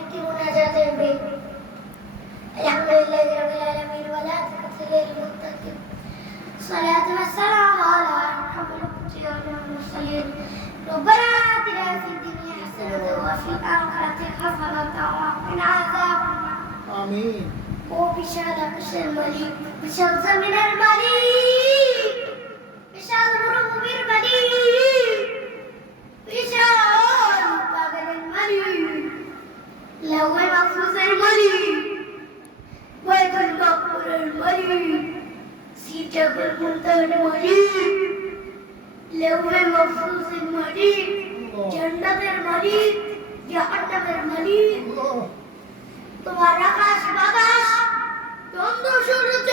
একটি মুনাজাত হবে। আলহামদুলিল্লাহি রাব্বিল আলামিন ওয়া লা তা'আতিল লিল মুত্তাকিন। সালাতু ওয়াসসালামু আলা আশরাফিল মুরসালিন। রব্বানা আতিনা ফিদ দুনিয়া হাসানাতাও ওয়া ফিল আখিরাতি হাসানাতাও ওয়া কিনা আযাবান্নার। আমিন। ও বিশাল আকাশের মালিক, বিশাল জমিনের মালিক, বিশাল মরুভূমির মালিক, বিশাল বাগানের মালিক, লাওহে মাহফুজের মালিক, বাইতুল মাকমুরের মালিক, সিদরাতুল মুনতাহার মালিক, লাওহে মাহফুজের মালিক, জান্নাতের মালিক, জাহান্নামের মালিক। তোমার আকাশ বাতাস, চন্দ্র সূর্য,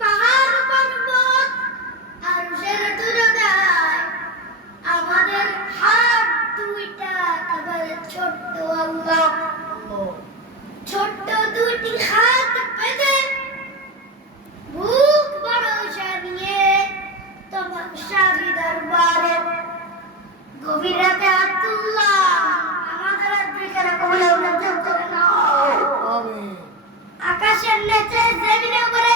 পাহাড় পর্বত আর উড়ায় আমাদের হাত দুইটা একেবারে ছোট্ট আল্লাহ, ছোট্ট দুইটি হাত পেতে বুক ভরসা নিয়ে তোমার শাহী দরবারে গভীর রাতে আব্দুল্লাহ আমাদের দিকেরা কবুল মঞ্জুর করে নাও। আমিন। আকাশের নিচে জমিনের উপরে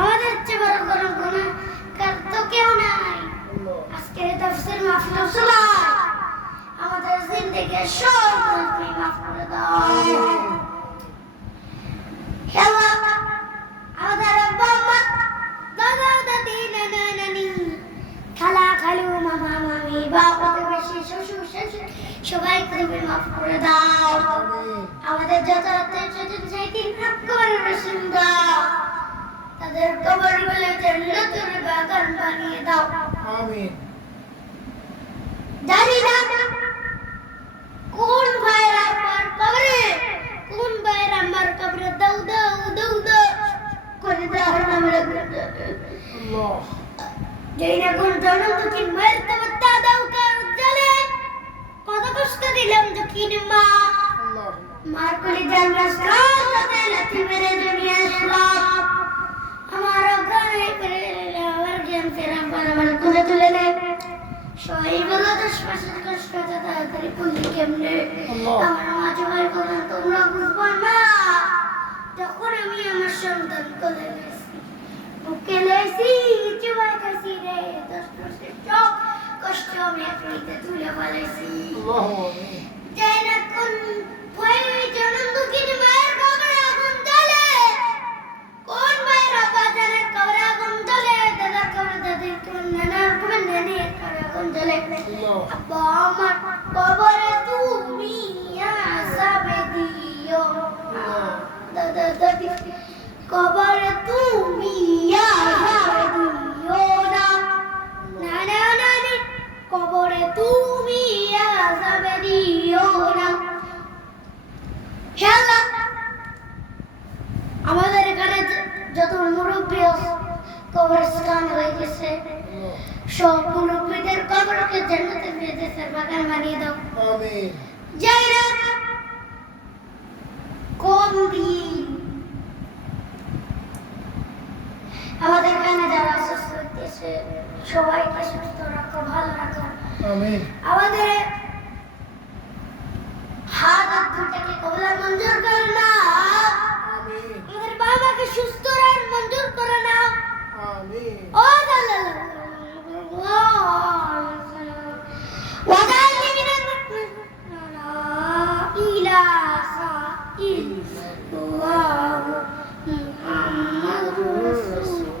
আমাদের চেয়ে বড় কোনো গুনাহগার তো কেউ নাই। আজকের তাফসীর মাহফিল চলায় আমাদের জিন্দেগির সব গুনাহ মাফ করে দাও। হে আল্লাহ, আমাদের আব্বা আম্মা, দাদা দাদি, নানা নানি, খালা খালু, মামা মামি, বাবা প্রতিবেশী, শ্বশুর শাশুড়ি সবাইকে তুমি মাফ করে দাও। আমাদের যত আত্মীয়-স্বজন সাইকিন হাত করে রসুন দাও, তাদের কবরগুলো জান্নাতের বাগান বানিয়ে দাও। আমিন। জানি না কোন ভাইরা আমার কবরে, কোন ভাইরা আমার কবরে দাও দাও দাও দাও করে দাও আমরা আল্লাহ। জানি না কোন জনম দুঃখীন মায়ের তাবাত্তা দাও কার জলে কত কষ্ট দিলাম দুঃখীন মা। আল্লাহ। মার কোলে জাল রাস্তায় তাতে লাথি মেরে দুনিয়া আসলাম। আমার গানে করে আমার জ্ঞান ফেরা আমার কোলে তুলে নে। সবাই বলো 10 মাসের কষ্ট তাড়াতাড়ি বললি কেমনে। আমার মা জবাই করে তোমরা বুঝবা না। তখন আমি আমার সন্তান কোলে নিয়েছি, বুকে লেছি, জবাই কাছি রে 10 মাসের সব কষ্ট আমি একলিতে তুলে ফেলেছি। যাই না কোন ভয় জনম দুঃখীন মায়ের কবরে আগুন জ্বলে, কোন মায়ের বাজারের কবরে আগুন জ্বলে, দাদার কবরে দাদির কবরে নানার কবরে নানির কবরে আগুন জ্বলে। আব্বা আমার কবরে তুমি আযাবে দিও, দাদা দাদি কবরে তুমি আযাবে দিও না, নানা নানি কবরে তুমি আযাবে দিও না। হে আল্লাহ, আমাদের এখানে যত মুরব্বী কবরস্থান হয়ে গেছে, সব মুরব্বীদের কবরকে জান্নাতের ফেরদৌসের বাগান বানিয়ে দাও। আমিন। যাইরা কোন দিন আমাদের এখানে যারা অসুস্থ হইতেছে সবাইকে সুস্থ রাখো, ভালো রাখো। আমিন। আমাদের হাত দুটাকে কবুল মঞ্জুর করে নাও। আমিন। আমাদের বাবাকে সুস্থ রাখ মঞ্জুর করে নাও। আমিন। ও আল্লাহ ওয়াদানি মিনাল লা ইলাহা ইল্লাল্লাহ মুহাম্মাদুর রাসূলুল্লাহ।